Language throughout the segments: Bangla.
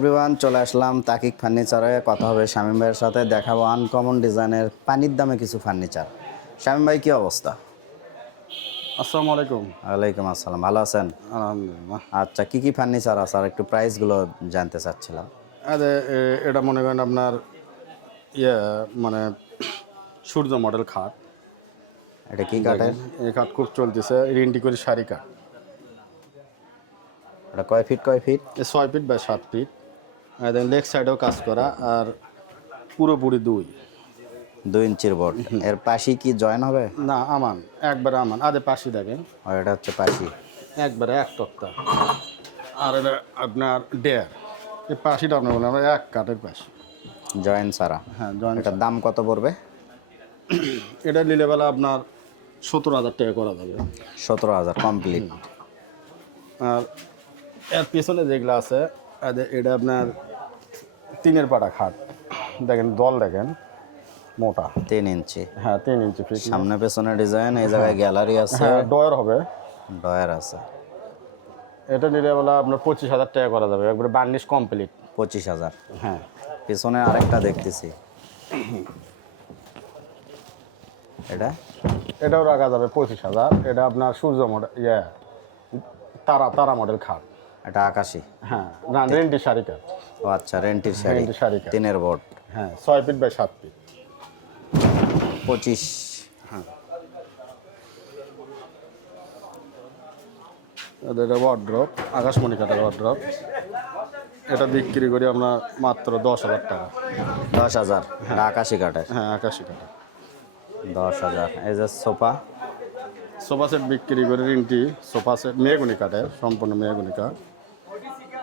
এভরিওয়ান চলে আসলাম তাকিক ফার্নিচারে। কথা হবে শামীম ভাইয়ের সাথে। দেখাবো আনকমন ডিজাইনের পানির দামে কিছু ফার্নিচার। শামীম ভাই কি অবস্থা? আসসালামু আলাইকুম। ওয়ালাইকুম আসসালাম। ভালো আছেন? আলহামদুলিল্লাহ। আচ্ছা কি কি ফার্নিচার আছে? আর একটু প্রাইসগুলো জানতে চাচ্ছিলাম। আরে এটা মনে করেন আপনার ইয়ে মানে সূর্য মডেল খাট। এটা কি কাঠের? এই খাট খুব চলতেছে। রেন্টি করে শাড়ি কাঠ। এটা কয় ফিট কয় ফিট ছয় ফিট বা সাত ফিট আর লেগ সাইডেও কাজ করা আর পুরোপুরি দুই। দুই ইঞ্চির বোর্ড এর পাশে কি জয়েন হবে? না আমান। একবারে আমান। আদে পাশি দেখেন। আর এটা হচ্ছে পাশি। একবারে এক তক্তা। আর এটা আপনার ডেয়ার এই পাশিটা আপনার বলে আমরা এক কাঠের পাশি। জয়েন ছাড়া। হ্যাঁ জয়েন্ট এটার দাম কত পড়বে? এটা নিলে বেলা আপনার সত্তর হাজার টাকা করা যাবে। সতেরো হাজার কমপ্লিট আর এর পিছনে যেগুলো আছে এটা আপনার তিনের পাটা খাট। দেখেন দল দেখেন মোটা। তিন ইঞ্চি। হ্যাঁ তিন ইঞ্চি সামনে পেছনে ডিজাইন এই জায়গায় গ্যালারি আছে। হ্যাঁ ডয়ার হবে। ডয়ার আছে। এটা নিলে বেলা আপনার পঁচিশ হাজার টাকা করা যাবে। একবারে বার্নিশ কমপ্লিট। পঁচিশ হাজার। হ্যাঁ। পিছনে আরেকটা দেখতেছি। এটা? এটাও রাখা যাবে পঁচিশ হাজার। এটা আপনার সূর্য মডেল ইয়ে তারা তারা মডেল খাট। এটা আকাশি। হ্যাঁ না রেন্টি শাড়ি কাঠ ও আচ্ছা রেন্টির শাড়ি। রেন্টি শাড়ি তিনের বোর্ড। হ্যাঁ ছয় ফিট বাই সাত ফিট। পঁচিশ। এটা ওয়ার্ড্রপ আকাশমণি ওয়ার্ড্রপ এটা বিক্রি করি আমরা মাত্র দশ হাজার টাকা। দশ হাজার? এটা আকাশি কাঠের হ্যাঁ আকাশি কাঠের দশ হাজার। এই যে সোফা। সোফা সেট বিক্রি করি রিংটি সোফা সেট মেয়েগুনি কাঠের সম্পূর্ণ মেয়েগুনি কাঠ।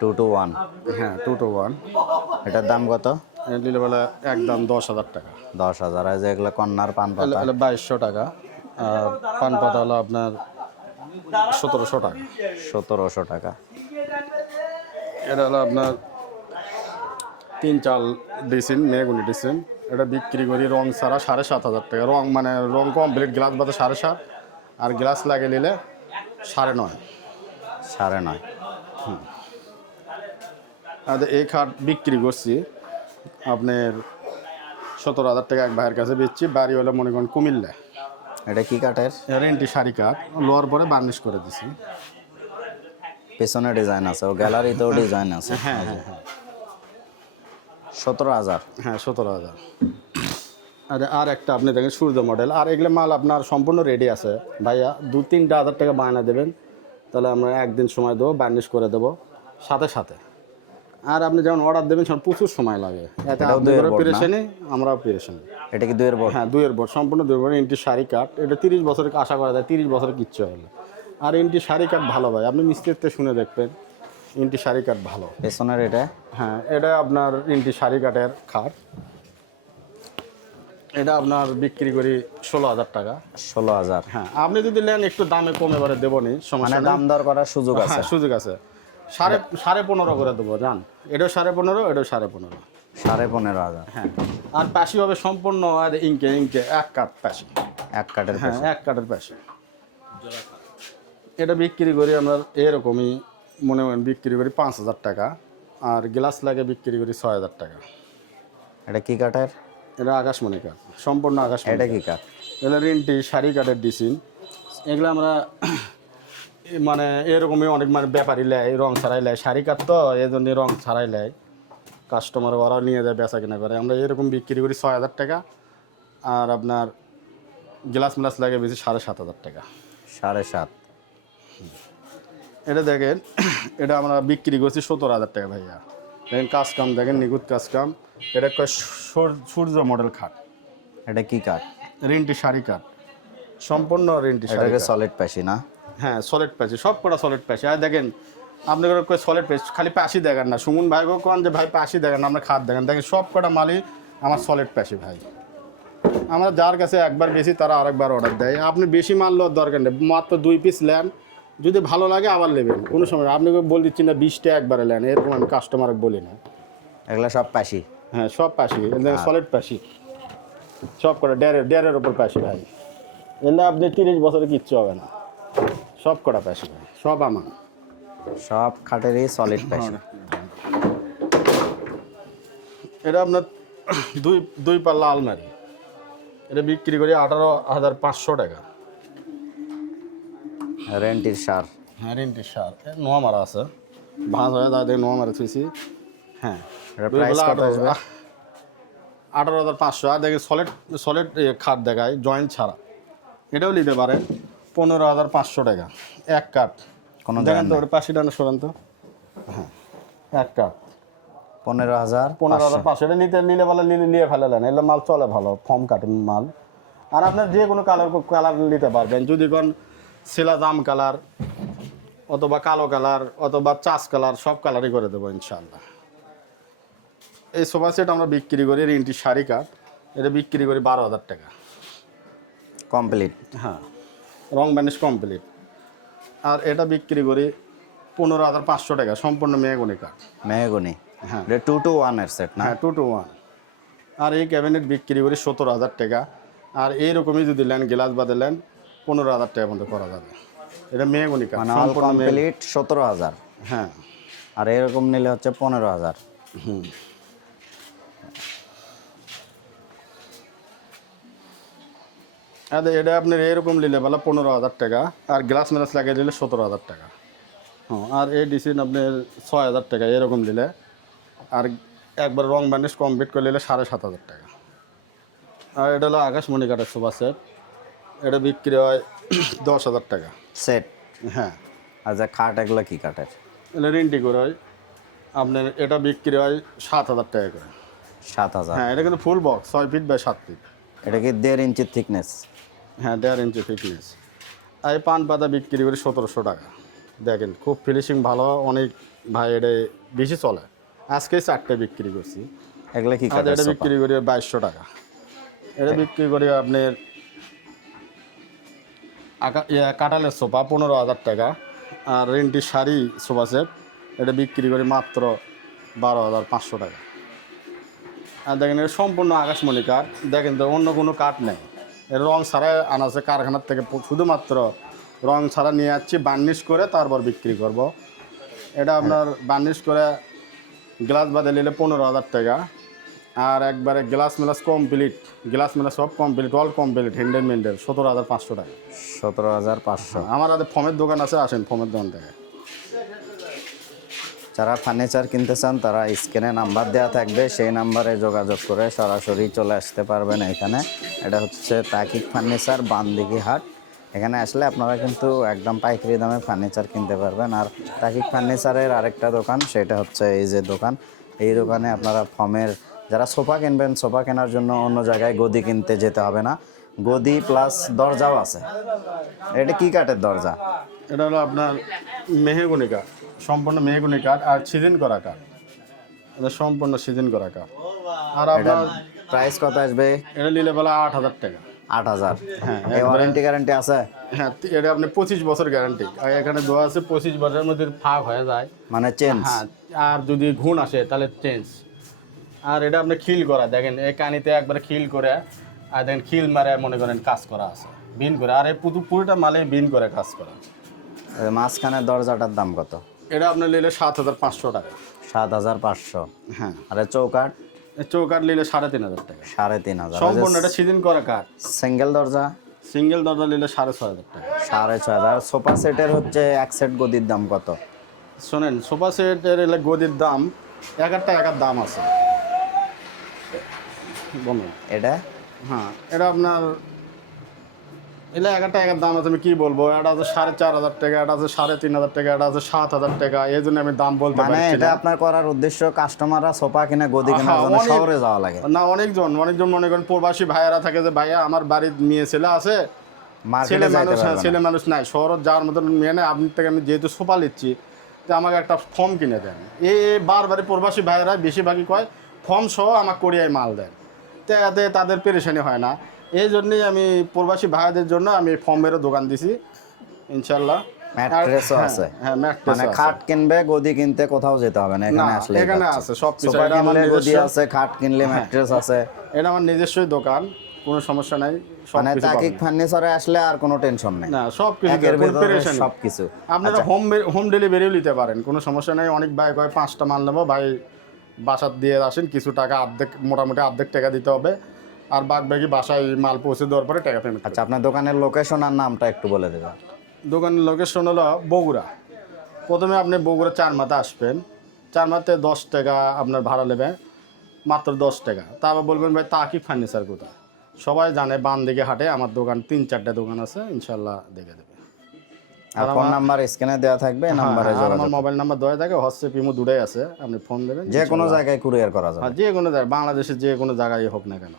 Two two one. হ্যাঁ টু টু ওয়ান। এটার দাম কত? নিলে বেলা একদম দশ হাজার টাকা। দশ হাজার। এই যে এগুলো কন্যার পান পাতা। বাইশশো টাকা। আর পান পাতা হলো আপনার সতেরোশো টাকা। সতেরোশো টাকা। এটা হলো আপনার তিন চাল ডিসিন মেগুনি ডিসিন এটা বিক্রি করি রং ছাড়া সাড়ে সাত হাজার টাকা। রং মানে রং কমপ্লিট গ্লাস বাদে সাড়ে সাত। আর গ্লাস লাগিয়ে নিলে সাড়ে নয়। সাড়ে নয়। আর এই খাট বিক্রি করছি। আপনার সতেরো হাজার টাকা এক ভাইয়ের কাছে বেচছি। বাড়ি হলে মনে করেন কুমিল্লা। এটা কি কাঠের? রেন্টি শাড়ি কাঠ। লোয়ার পরে বার্নিশ করে দিছি। পেছনে ডিজাইন আছে ও গ্যালারিতেও ডিজাইন আছে। হ্যাঁ হ্যাঁ হ্যাঁ। সতেরো হাজার? হ্যাঁ সতেরো হাজার। আর আর একটা আপনি দেখেন সূর্য মডেল আর এগুলো মাল আপনার সম্পূর্ণ রেডি আছে। ভাইয়া দু তিনটা হাজার টাকা বায়না দেবেন। তাহলে আমরা একদিন সময় দেবো বার্নিশ করে দেবো। সাথে সাথে। আর আপনি যেমন অর্ডার দেবেন সেমন প্রচুর সময় লাগে। এতে আপনাদেরও আমরাও এটা কি দুয়ের হ্যাঁ বোর্ড সম্পূর্ণ ইন্টি শাড়ি কাঠ এটা তিরিশ বছরের আশা করা যায় তিরিশ বছরের কিচ্ছু হবে আর ইন্টি শাড়ি কাঠ ভালো ভাই আপনি মিস্ত্রিতে শুনে দেখবেন ইন্টি শাড়ি কাঠ ভালো। পেছনের এটা? হ্যাঁ এটা আপনার ইন্টি শাড়ি কাঠের খাট। এটা আপনার বিক্রি করি ষোলো হাজার টাকা। ষোলো হাজার। হ্যাঁ আপনি যদি নেন একটু দামে কম এবারে দেবো নি মানে সমস্যা দাম দর করার সুযোগ আছে। হ্যাঁ সুযোগ আছে। সাড়ে সাড়ে পনেরো করে দেবো জান। এটাও সাড়ে পনেরো এটাও সাড়ে পনেরো। সাড়ে পনেরো হাজার। হ্যাঁ। আর পাশি হবে সম্পূর্ণ আর ইঙ্কে ইঙ্কে এক কাঠ পাশি এক কাঠের হ্যাঁ এক কাঠের পাশে এটা বিক্রি করি আমরা এরকমই মনে করেন বিক্রি করি পাঁচ হাজার টাকা আর গ্লাস লাগে বিক্রি করি ছয় হাজার টাকা। এটা কি কাঠের? এটা আকাশমণি কাঠ সম্পূর্ণ আকাশমণি এটা কি কাঠ? এগুলো রেন্টি শাড়ি কাঠের ডিসিন এগুলো আমরা মানে এরকমই অনেক মানে ব্যাপারই নেয় রং ছাড়াই নেয় শাড়ি কাঠ তো এই জন্য রং ছাড়াই নেয় কাস্টমার ওরাও নিয়ে যায় বেচা কিনা করে। আমরা এরকম বিক্রি করি ছয় হাজার টাকা আর আপনার গ্লাস মিলাস লাগে বেশি সাড়ে সাত হাজার টাকা। সাড়ে সাত। এটা দেখেন এটা আমরা বিক্রি করছি সত্তর হাজার টাকা ভাইয়া। দেখেন কাজ কাম দেখেন নিখুঁত কাজ কাম। এটা সূর্য মডেল খাট। এটা কি কাঠ? রেন্টি শাড়ি কাঠ। সম্পূর্ণ রেন্টি শাড়ি। সলিড পাশি না। হ্যাঁ সলিড প্যাচে সব কটা সলিড প্যাচে আর দেখেন আপনি কই সলিড প্যাচ খালি পাশি দেখেন না। সুমন ভাই কোন যে ভাই পাশি দেখেন না, আমরা খাট দেখেন। দেখেন সব কটা মালই আমার সলিড প্যাচি ভাই। আমরা যার কাছে একবার বেশি তারা আরেকবার অর্ডার দেয়। আপনি বেশি মাল লওয়ার দরকার নেই মাত্র দুই পিস নেন। যদি ভালো লাগে আবার নেবেন। কোনো সময় না। আপনি বলে দিচ্ছেন না বিশটা একবারে নেন। এরকম আমি কাস্টমার বলি না। এগুলো সব পাশি। হ্যাঁ সব পাশি। সলিড পাশি সব কটা ডেয়ারের ডেয়ারের ওপর পাশি ভাই। এলে আপনি তিরিশ বছরে কিচ্ছু হবে না। সব কটা পাশি ভাই সব আমার। সব খাটেরই সলিড পাশি এটা আপনার দুই দুই পাল্লা আলমারি। এটা বিক্রি করি আঠারো হাজার পাঁচশো টাকা। রেন্টির সার। হ্যাঁ রেন্টি সার। নোয়া মারা আছে। ভাঁজ হয়ে দাদা নোয়া মারা থুইছি। হ্যাঁ আঠারো হাজার পাঁচশো। আর দেখি সলিড সলিড খাট দেখায় জয়েন্ট ছাড়া। এটাও নিতে পারেন। পনেরো হাজার পাঁচশো টাকা। এক কাঠ। কোনো দেখেন তো ওটা পাশি ডানা সরান তো। হ্যাঁ এক কাঠ। পনেরো হাজার পনেরো হাজার পাঁচশো। এটা নিতে নিলে নিলে নিয়ে ফেলেলেন। এগুলো মাল চলে ভালো ফর্ম কাটেন মাল। আর আপনার যে কোনো কালার কালার নিতে পারবেন। যদি কোন শিলা দাম কালার অথবা কালো কালার অথবা চাষ কালার সব কালারই করে দেবো ইনশাল্লাহ এই সোফা সেট আমরা বিক্রি করি রিন্টি শাড়ি কাঠ। এটা বিক্রি করি বারো হাজার টাকা। কমপ্লিট। হ্যাঁ। রং ব্যানিশ কমপ্লিট। আর এটা বিক্রি করি পনেরো হাজার পাঁচশো টাকা সম্পূর্ণ মেয়েগুনি কাঠ মেহগুনি? হ্যাঁ। এটা টু টু ওয়ানের সেট না? হ্যাঁ টু টু ওয়ান আর এই ক্যাবিনেট বিক্রি করি সতেরো হাজার টাকা। আর এইরকমই যদি নেন গ্লাস বাদে নেন পনেরো হাজার টাকা পর্যন্ত করা যাবে। এটা মেয়েগুনি কাঠ মানে কমপ্লিট সতেরো হাজার? হ্যাঁ। আর এরকম নিলে হচ্ছে পনেরো হাজার। হুম। আরে এটা আপনার এরকম নিলে বেলা পনেরো হাজার টাকা আর গ্লাস ম্যালাস লাগিয়ে দিলে সতেরো হাজার টাকা। হ্যাঁ আর এই ডিসিন আপনার ছয় হাজার টাকা এরকম নিলে। আর একবার রং ব্যান্ডেজ কমপ্লিট করে নিলে সাড়ে সাত হাজার টাকা। আর এটা হলো আকাশমণি কাঠের সোফা সেট। এটা বিক্রি হয় দশ হাজার টাকা। সেট? হ্যাঁ। আচ্ছা খাট এগুলো কি কাঠের? এটা রেন্টি করে হয়। আপনার এটা বিক্রি হয় সাত হাজার টাকা করে। সাত হাজার। হ্যাঁ এটা কিন্তু ফুল বক্স ছয় ফিট বাই সাত ফিট এটা কি দেড় ইঞ্চির থিকনেস হ্যাঁ দেড় ইঞ্চি ফিটনেস আর এই পান পাতা বিক্রি করি সতেরোশো টাকা। দেখেন খুব ফিনিশিং ভালো অনেক ভাই এটা বেশি চলে। আজকে চারটে বিক্রি করছি। এগুলো কি এটা বিক্রি করি বাইশশো টাকা। এটা বিক্রি করি আপনার কাঁঠালের সোফা পনেরো হাজার টাকা। আর রেন্টি শাড়ি সোফা সেট এটা বিক্রি করি মাত্র বারো হাজার পাঁচশো টাকা। আর দেখেন এটা সম্পূর্ণ আকাশমণি কাঠ। দেখেন তো অন্য কোনো কাঠ নেই। এর রং ছাড়া আনাছে কারখানার থেকে শুধুমাত্র রং ছাড়া নিয়ে যাচ্ছি বার্নিশ করে তারপর বিক্রি করব। এটা আপনার বার্নিশ করে গ্লাস বাদে নিলে পনেরো হাজার টাকা। আর একবারে গ্লাস মেলাস কমপ্লিট গ্লাস মেলাস সব কমপ্লিট অল কমপ্লিট হ্যান্ডেল মেন্ডেল সতেরো হাজার পাঁচশো টাকা। সতেরো হাজার পাঁচশো। আমার হাতে ফমের দোকান আছে আসেন ফমের দোকান থেকে। যারা ফার্নিচার কিনতে চান, তারা স্ক্রিনে নাম্বার দেওয়া থাকবে। সেই নাম্বারে যোগাযোগ করে সরাসরি চলে আসতে পারবেন এখানে। এটা হচ্ছে তাকিক ফার্নিচার বান্দিকি হাট। এখানে আসলে আপনারা কিন্তু একদম পাইকারি দামে ফার্নিচার কিনতে পারবেন। আর তাকিক ফার্নিচারের আরেকটা দোকান, সেটা হচ্ছে এই যে দোকান। এই দোকানে আপনারা ফর্মের যারা সোফা কিনবেন, সোফা কেনার জন্য অন্য জায়গায় গদি কিনতে যেতে হবে না। গদি প্লাস দরজাও আছে। এটা কি কাঠের দরজা? এটা হলো আপনার মেহেগুনি কাঠ। সম্পূর্ণ মেহেগুনি কাঠ আর সিজন করা কাঠ। এটা সম্পূর্ণ সিজন করা কাঠ। আর আপনার প্রাইস কত আসবে? এটা নিলে বলা আট হাজার টাকা। আট হাজার। হ্যাঁ, ওয়ারেন্টি গ্যারান্টি আছে? হ্যাঁ এটা আপনি পঁচিশ বছর গ্যারান্টি আর এখানে দেওয়া আছে পঁচিশ বছরের মধ্যে ফাঁক হয়ে যায় মানে চেঞ্জ হ্যাঁ আর যদি ঘুণ আসে তাহলে চেঞ্জ আর এটা আপনি খিল করা দেখেন এই কানিতে একবার খিল করে আর দেখেন খিল মারে মনে করেন কাজ করা আছে বিন করে। আর এই পুরোটা মালে বিন করে কাজ করা। মাঝখানে দরজাটার দাম কত? এটা আপনার নিলে সাত হাজার পাঁচশো টাকা। সাত হাজার পাঁচশো। হ্যাঁ। আর এই চৌকাট নিলে সাড়ে তিন হাজার টাকা। সাড়ে তিন হাজার। সম্পূর্ণ এটা সিজন করা কাঠ। সিঙ্গেল দরজা? সিঙ্গেল দরজা নিলে সাড়ে ছয় হাজার টাকা। সাড়ে ছয় হাজার। সোফা সেটের হচ্ছে এক সেট গদির দাম কত? শোনেন সোফা সেটের এলে গদির দাম এক একটা এক এক দাম আছে। বলুন। এটা? হ্যাঁ এটা আপনার এটা এক একটা এক এক দাম আছে আমি কি বলব? এটা আছে সাড়ে চার হাজার টাকা এটা আছে সাড়ে তিন হাজার টাকা এটা আছে সাত হাজার টাকা এই জন্য আমি দাম বলতে মানে এটা আপনার করার উদ্দেশ্য কাস্টমাররা সোফা কিনে গদি কেনার হ্যাঁ, শহরে যাওয়া লাগে। না অনেকজন অনেকজন মনে করেন প্রবাসী ভাইয়েরা থাকে যে ভাইয়া আমার বাড়ির মেয়ে ছেলে আছে ছেলে মানুষ হ্যাঁ, ছেলে মানুষ নাই শহরত যাওয়ার মতন মেয়ে নেই আপনি থেকে আমি যেহেতু সোফা নিচ্ছি তো আমাকে একটা ফর্ম কিনে দেন। এই বারবারই প্রবাসী ভাইয়েরা বেশিরভাগই কয় ফর্ম সহ আমাকে কোরিয়ায় মাল দেন। তো এতে তাদের পেরেশানি হয় না। এই জন্যই আমি প্রবাসী ভাইদের জন্য আমি ফর্মেরও দোকান দিছি ইনশাল্লাহ ম্যাট্রেসও হ্যাঁ, আছে। হ্যাঁ ম্যাট্রেস মানে খাট কিনবে গদি কিনতে কোথাও যেতে হবে না এখানে আসলে এখানে আছে, এটা আমার গদি আছে খাট কিনলে ম্যাট্রেস আছে। এটা আমার নিজস্বই দোকান কোনো সমস্যা নাই মানে তাকিক ফার্নিচারে আসলে আর কোনো টেনশন নেই। না সব কিছু একের ভিতরে আপনারা হোম হোম ডেলিভারিও নিতে পারেন কোনো সমস্যা নেই। অনেক ভাই কয় পাঁচটা মাল নেব ভাই বাসার দিয়ে আসেন কিছু টাকা অর্ধেক মোটামুটি অর্ধেক টাকা দিতে হবে। আর বাদ বাকি বাসায় মাল পৌঁছে দেওয়ার পরে টাকা পেমেন্ট আচ্ছা আপনার দোকানের লোকেশন আর নামটা একটু বলে দেবেন। দোকানের লোকেশন হলো বগুড়া। প্রথমে আপনি বগুড়া চার মাথা আসবেন। চার মাথাতে দশ টাকা আপনার ভাড়া নেবে মাত্র দশ টাকা। তারপর বলবেন ভাই তাকিব ফার্নিচার কোথায়? সবাই জানে বান দিকে হাটে আমার দোকান তিন চারটে দোকান আছে ইনশাল্লাহ দেখে দেবে। আর ফোন নাম্বার স্ক্রিনে দেওয়া থাকবে নাম্বারে হ্যাঁ, আমার মোবাইল নাম্বার দেওয়া থাকে হোয়াটসঅ্যাপ ইমো দুটাই আছে আপনি ফোন দেবেন যে কোনো জায়গায় কুরিয়ার করা যাবে। আর যে কোনো জায়গায় বাংলাদেশের যে কোনো জায়গায় হোক না কেন।